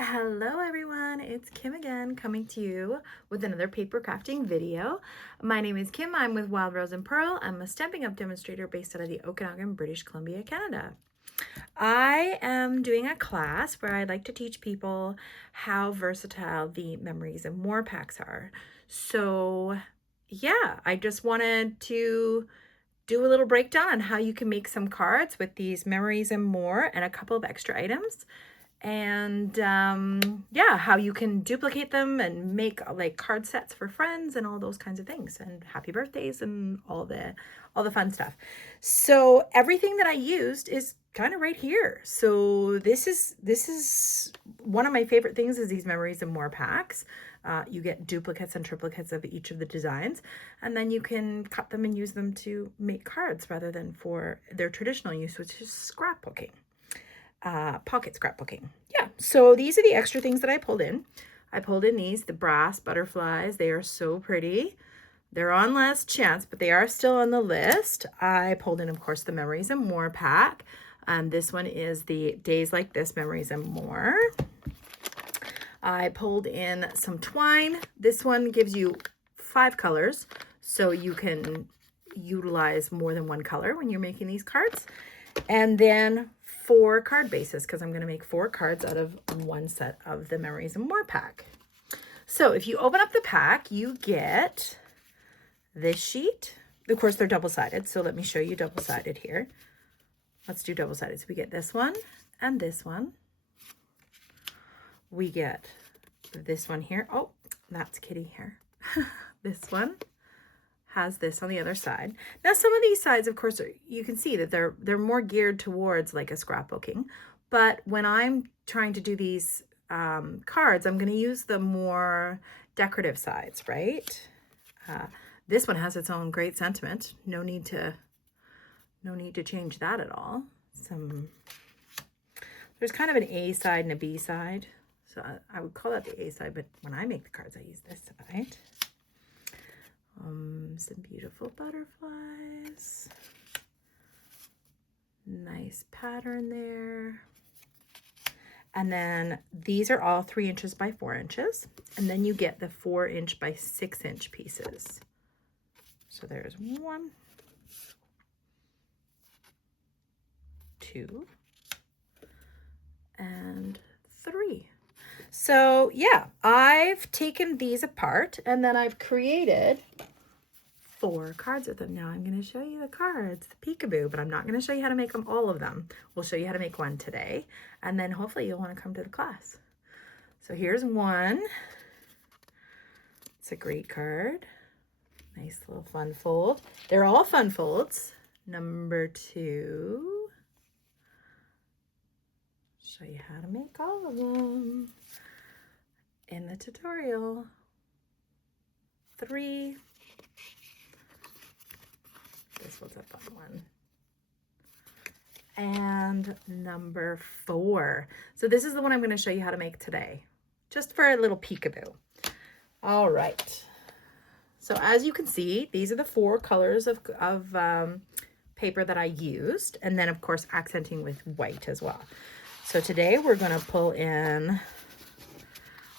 Hello everyone, it's Kim again, coming to you with another paper crafting video. My name is Kim, I'm with Wild Rose and Pearl. I'm a Stampin' Up! Demonstrator based out of the Okanagan, British Columbia, Canada. I am doing a class where I like to teach people how versatile the Memories and More packs are. So yeah, I just wanted to do a little breakdown on how you can make some cards with these Memories and More and a couple of extra items. And yeah, how you can duplicate them and make like card sets for friends and all those kinds of things, and happy birthdays and all the fun stuff. So everything that I used is kind of right here. So this is one of my favorite things is these Memories and More packs. You get duplicates and triplicates of each of the designs, and then you can cut them and use them to make cards rather than for their traditional use, which is scrapbooking. Pocket scrapbooking. Yeah, so these are the extra things that I pulled in. I pulled in the brass butterflies. They are so pretty. They're on last chance, but they are still on the list. I pulled in, of course, the Memories and More pack. This one is the Days Like This Memories and More. I pulled in some twine. This one gives you 5 colors, so you can utilize more than one color when you're making these cards. And then 4 card bases, because I'm going to make 4 cards out of one set of the Memories and More pack. So if you open up the pack, you get this sheet. Of course, they're double-sided, so let me show you double-sided here. Let's do double-sided. So we get this one and this one. We get this one here. Oh, that's Kitty here. This one has this on the other side. Now, some of these sides, of course, you can see that they're more geared towards like a scrapbooking. But when I'm trying to do these cards, I'm going to use the more decorative sides, right? This one has its own great sentiment. No need to change that at all. There's kind of an A side and a B side. So I would call that the A side, but when I make the cards, I use this side. Some beautiful butterflies. Nice pattern there. And then these are all 3 inches by 4 inches. And then you get the 4 inch by 6 inch pieces. So there's 1, 2, and 3. So yeah, I've taken these apart and then I've created 4 cards with them. Now I'm going to show you the cards, the peekaboo, but I'm not going to show you how to make them, all of them. We'll show you how to make one today, and then hopefully you'll want to come to the class. So here's one. It's a great card. Nice little fun fold. They're all fun folds. Number 2. Show you how to make all of them in the tutorial. 3. This one's a fun one. And number 4. So this is the one I'm going to show you how to make today, just for a little peekaboo. All right. So as you can see, these are the 4 colors of paper that I used, and then of course accenting with white as well. So today we're going to pull in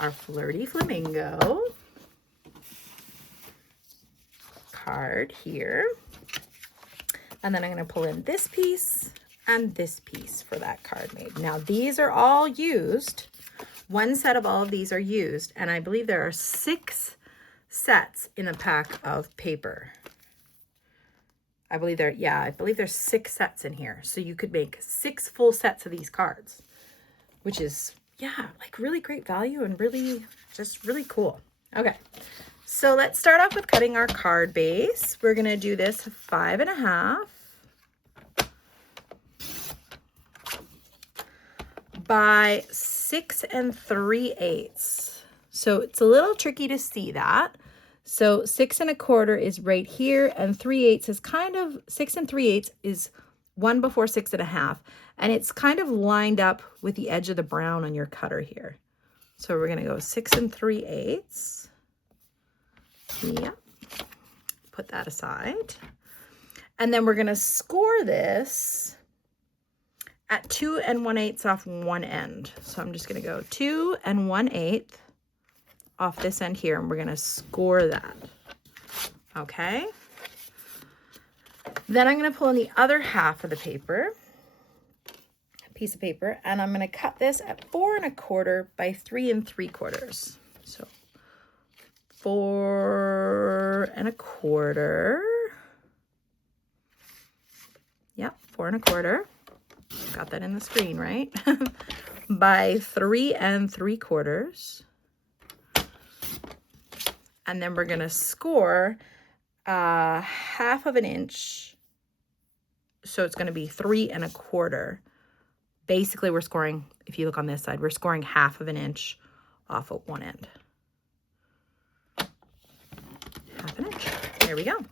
our Flirty Flamingo card here. And then I'm going to pull in this piece and this piece for that card made. Now these are all used. One set of all of these are used, and I believe there are 6 sets in a pack of paper. I believe there's 6 sets in here. So you could make 6 full sets of these cards, which is, yeah, like really great value and really, just really cool. Okay, so let's start off with cutting our card base. We're gonna do this 5.5 by 6 3/8. So it's a little tricky to see that. So 6 1/4 is right here, and 3/8 is kind of, 6 3/8 is 1 before 6 1/2, and it's kind of lined up with the edge of the brown on your cutter here. So we're gonna go 6 3/8. Yeah, put that aside. And then we're gonna score this at 2 1/8 off one end. So I'm just going to go 2 1/8 off this end here, and we're going to score that. Okay. Then I'm going to pull in the other half of the paper, piece of paper, and I'm going to cut this at 4 1/4 by 3 3/4. So 4 1/4. Yep, 4 1/4. Got that in the screen, right? By 3 3/4. And then we're going to score 1/2 of an inch. So it's going to be 3 1/4. Basically, we're scoring, if you look on this side, we're scoring 1/2 of an inch off of one end. 1/2 an inch. There we go.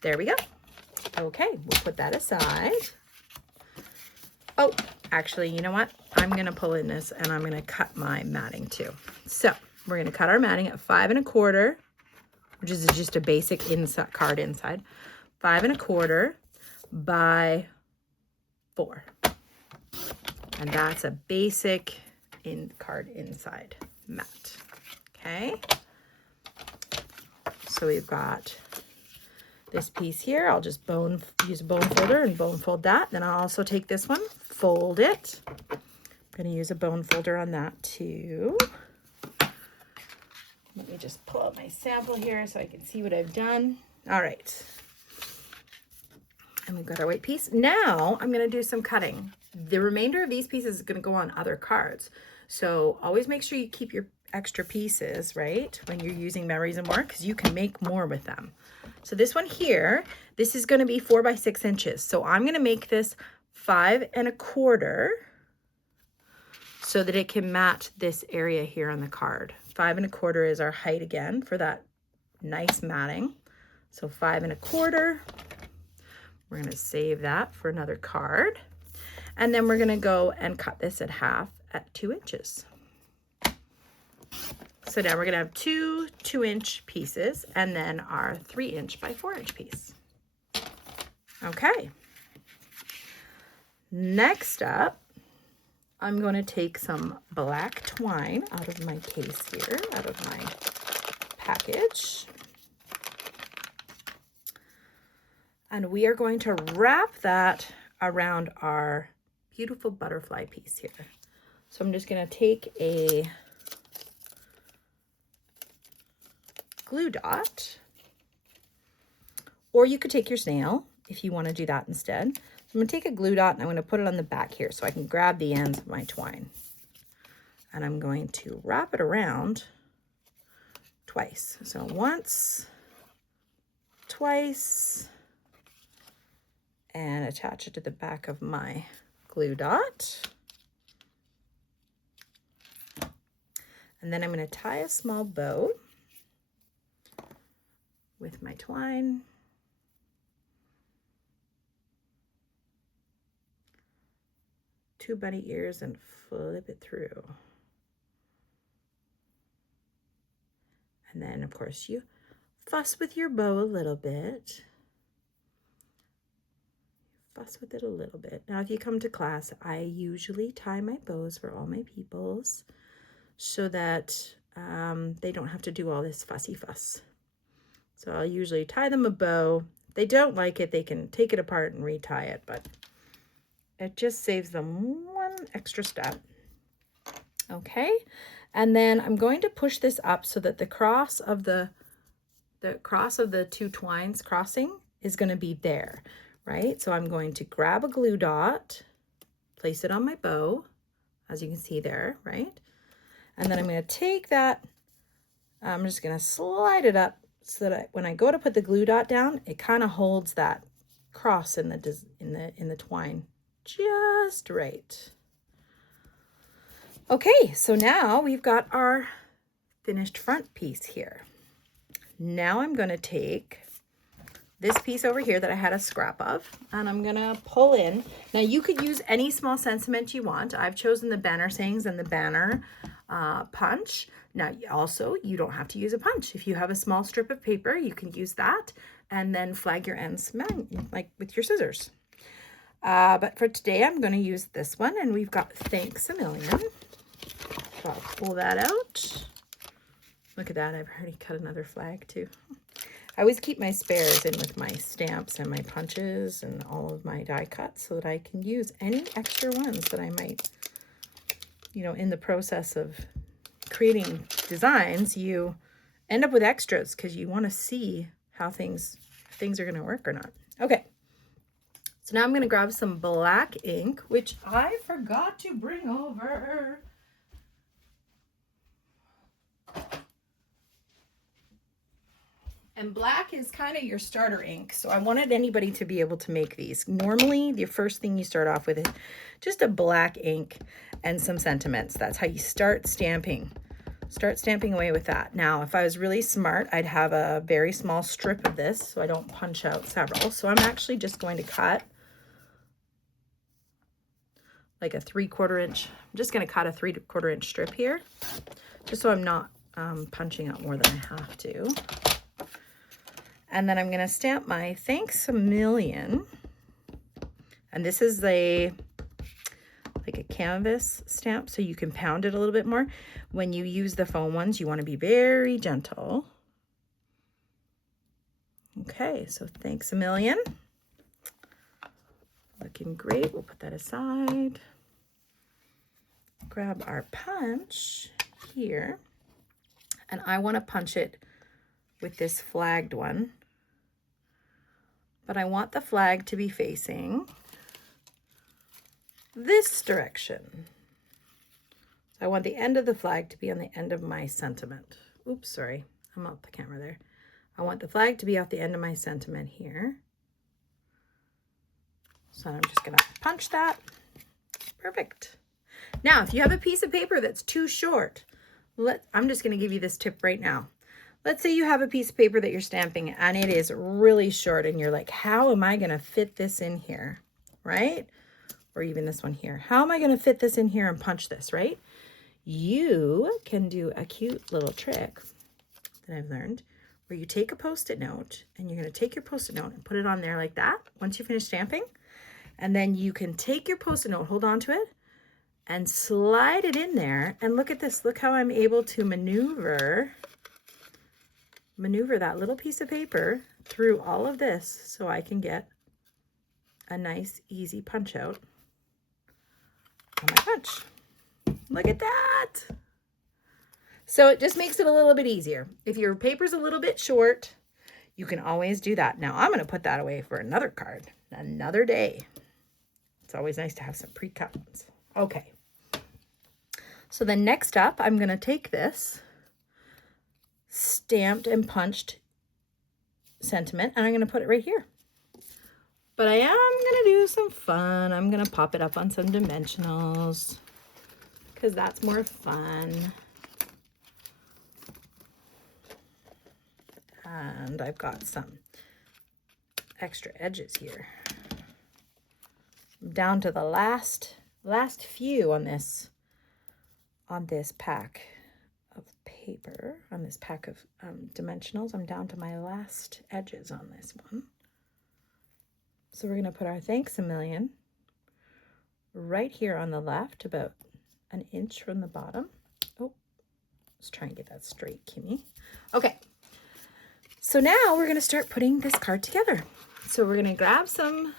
There we go. Okay, we'll put that aside. Oh, actually, you know what? I'm going to pull in this and I'm going to cut my matting too. So we're going to cut our matting at 5 1/4, which is just a basic inside card inside. 5 1/4 by 4. And that's a basic card inside mat. Okay. So we've got this piece here. I'll just use a bone folder and bone fold that. Then I'll also take this one, fold it. I'm going to use a bone folder on that too. Let me just pull out my sample here so I can see what I've done. All right. And we've got our white piece. Now I'm going to do some cutting. The remainder of these pieces is going to go on other cards. So always make sure you keep your extra pieces, right, when you're using Memories and More, because you can make more with them. So this one here, this is going to be 4 by 6 inches. So I'm going to make this 5 1/4 so that it can match this area here on the card. 5 1/4 is our height again for that nice matting. So 5 1/4. We're going to save that for another card. And then we're going to go and cut this at 1/2 at 2 inches. So now we're going to have two 2-inch pieces and then our 3-inch by 4-inch piece. Okay. Next up, I'm going to take some black twine out of my case here, out of my package. And we are going to wrap that around our beautiful butterfly piece here. So I'm just going to take a glue dot, or you could take your snail if you want to do that instead. So I'm going to take a glue dot and I'm going to put it on the back here so I can grab the ends of my twine. And I'm going to wrap it around twice. So once, twice, and attach it to the back of my glue dot. And then I'm going to tie a small bow with my twine. Two bunny ears and flip it through. And then of course you fuss with your bow a little bit. Fuss with it a little bit. Now if you come to class, I usually tie my bows for all my peoples so that they don't have to do all this fussy fuss. So I'll usually tie them a bow. If they don't like it, they can take it apart and retie it, but it just saves them one extra step. Okay, and then I'm going to push this up so that the cross of the two twines crossing is going to be there, right? So I'm going to grab a glue dot, place it on my bow, as you can see there, right? And then I'm going to take that, I'm just going to slide it up so that when I go to put the glue dot down, it kind of holds that cross in the twine just right. Okay, so now we've got our finished front piece here. Now I'm going to take this piece over here that I had a scrap of, and I'm going to pull in. Now you could use any small sentiment you want. I've chosen the banner sayings and the banner punch. Now also, you don't have to use a punch. If you have a small strip of paper, you can use that and then flag your ends like with your scissors. But for today, I'm going to use this one, and we've got Thanks a Million. So I'll pull that out. Look at that. I've already cut another flag too. I always keep my spares in with my stamps and my punches and all of my die cuts so that I can use any extra ones that I might, you know, in the process of creating designs, you end up with extras because you want to see how things are going to work or not. Okay. So now I'm going to grab some black ink, which I forgot to bring over. And black is kind of your starter ink. So I wanted anybody to be able to make these. Normally, the first thing you start off with is just a black ink and some sentiments. That's how you start stamping. Start stamping away with that. Now, if I was really smart, I'd have a very small strip of this so I don't punch out several. So I'm actually just going to cut like a 3/4 inch. I'm just going to cut a 3/4 inch strip here, just so I'm not punching out more than I have to. And then I'm going to stamp my Thanks a Million. And this is like a canvas stamp, so you can pound it a little bit more. When you use the foam ones, you want to be very gentle. Okay, so Thanks a Million. Looking great. We'll put that aside. Grab our punch here. And I want to punch it with this flagged one. But I want the flag to be facing this direction. So I want the end of the flag to be on the end of my sentiment. Oops, sorry. I'm off the camera there. I want the flag to be off the end of my sentiment here. So I'm just going to punch that. Perfect. Now, if you have a piece of paper that's too short, I'm just going to give you this tip right now. Let's say you have a piece of paper that you're stamping and it is really short and you're like, how am I going to fit this in here, right? Or even this one here. How am I going to fit this in here and punch this, right? You can do a cute little trick that I've learned where you take a Post-it note and you're going to take your Post-it note and put it on there like that once you finish stamping. And then you can take your Post-it note, hold on to it, and slide it in there. And look at this. Look how I'm able to maneuver that little piece of paper through all of this so I can get a nice, easy punch out on my punch. Look at that. So it just makes it a little bit easier. If your paper's a little bit short, you can always do that. Now I'm going to put that away for another card, another day. It's always nice to have some pre-cut ones. Okay. So then next up, I'm going to take this stamped and punched sentiment and I'm going to put it right here. But I am going to do some fun. I'm going to pop it up on some dimensionals because that's more fun. And I've got some extra edges here. I'm down to the last few on this pack of paper, on this pack of dimensionals. I'm down to my last edges on this one. So we're going to put our Thanks a Million right here on the left, about an inch from the bottom. Oh, let's try and get that straight, Kimmy. Okay, so now we're going to start putting this card together. So we're going to grab some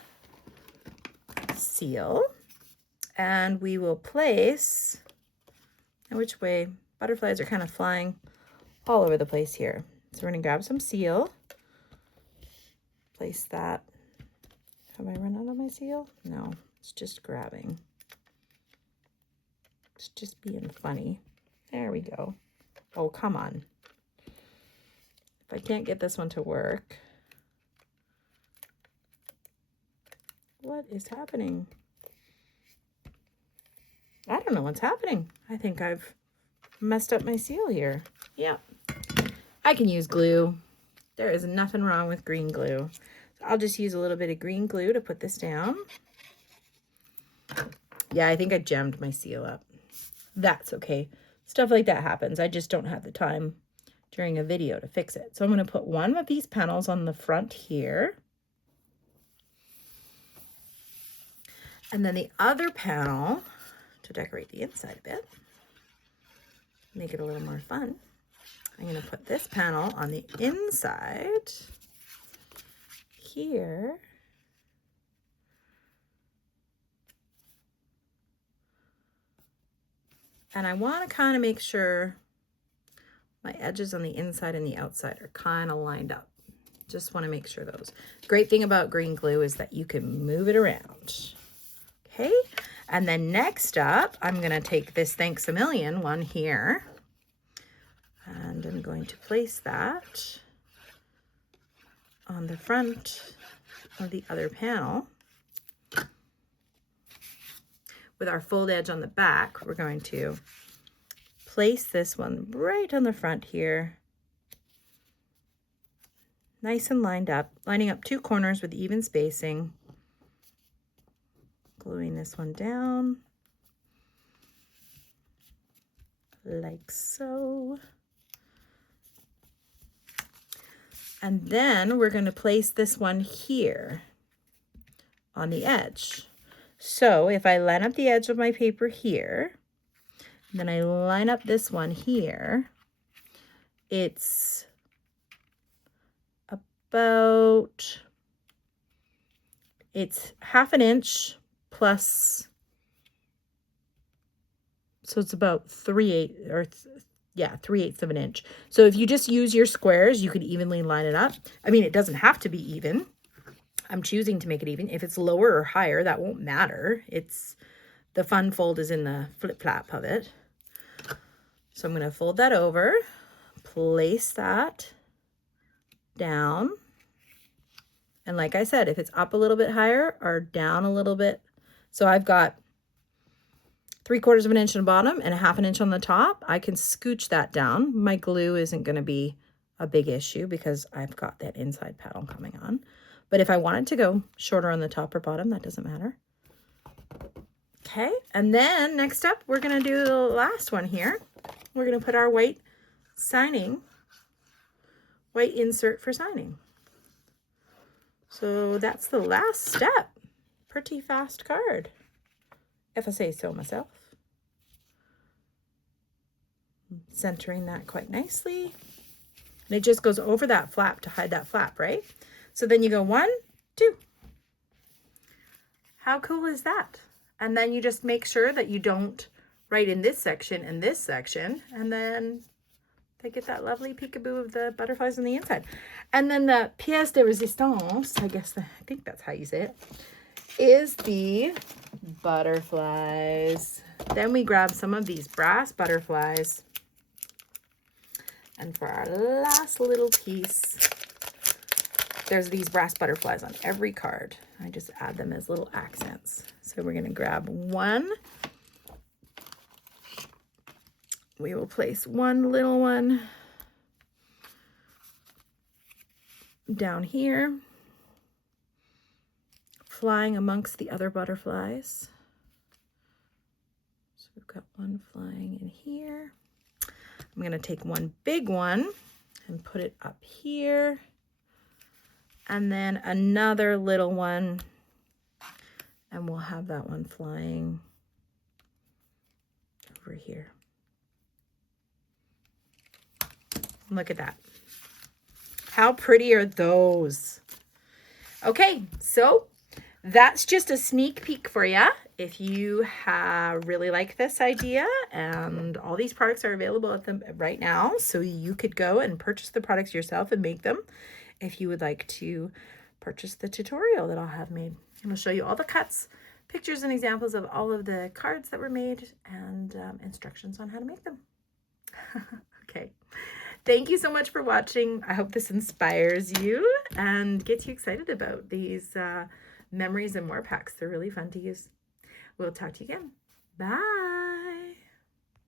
seal and we will place, and which way? Butterflies are kind of flying all over the place here. So we're going to grab some seal, place that. Have I run out of my seal? No, it's just grabbing. It's just being funny. There we go. Oh, come on. If I can't get this one to work. What is happening? I don't know what's happening. I think I've messed up my seal here. Yeah. I can use glue. There is nothing wrong with green glue. So I'll just use a little bit of green glue to put this down. Yeah, I think I jammed my seal up. That's okay. Stuff like that happens. I just don't have the time during a video to fix it. So I'm going to put one of these panels on the front here. And then the other panel, to decorate the inside a bit, make it a little more fun, I'm going to put this panel on the inside here. And I want to kind of make sure my edges on the inside and the outside are kind of lined up. Just want to make sure those. Great thing about green glue is that you can move it around. Okay, and then next up, I'm going to take this Thanks a Million one here, and I'm going to place that on the front of the other panel. With our fold edge on the back, we're going to place this one right on the front here. Nice and lined up, lining up 2 corners with even spacing. Gluing this one down like so. And then we're going to place this one here on the edge. So if I line up the edge of my paper here, then I line up this one here, it's about, it's 1/2 inch plus, so it's about 3/8 or 3/8 of an inch. So if you just use your squares, you could evenly line it up. I mean, it doesn't have to be even. I'm choosing to make it even. If it's lower or higher, that won't matter. It's the fun fold is in the flip flap of it. So I'm going to fold that over, place that down. And like I said, if it's up a little bit higher or down a little bit, so I've got 3/4 of an inch on the bottom and 1/2 inch on the top, I can scooch that down. My glue isn't going to be a big issue because I've got that inside panel coming on. But if I wanted to go shorter on the top or bottom, that doesn't matter. Okay, and then next up, we're going to do the last one here. We're going to put our white insert for signing. So that's the last step. Pretty fast card, if I say so myself. Centering that quite nicely. And it just goes over that flap to hide that flap, right? So then you go 1, 2. How cool is that? And then you just make sure that you don't write in this section and this section, and then they get that lovely peekaboo of the butterflies on the inside. And then the pièce de résistance, I think that's how you say it, is the butterflies. Then we grab some of these brass butterflies. And for our last little piece, there's these brass butterflies on every card. I just add them as little accents. So we're going to grab one. We will place one little one down here, flying amongst the other butterflies. So we've got one flying in here. I'm going to take one big one and put it up here. And then another little one, and we'll have that one flying over here. Look at that. How pretty are those? Okay, so that's just a sneak peek for you. If you really like this idea, and all these products are available at them right now, so you could go and purchase the products yourself and make them. If you would like to purchase the tutorial that I'll have made, and I'll show you all the cuts, pictures, and examples of all of the cards that were made, and instructions on how to make them. Okay. Thank you so much for watching. I hope this inspires you and gets you excited about these memories and more packs. They're really fun to use. We'll talk to you again. Bye.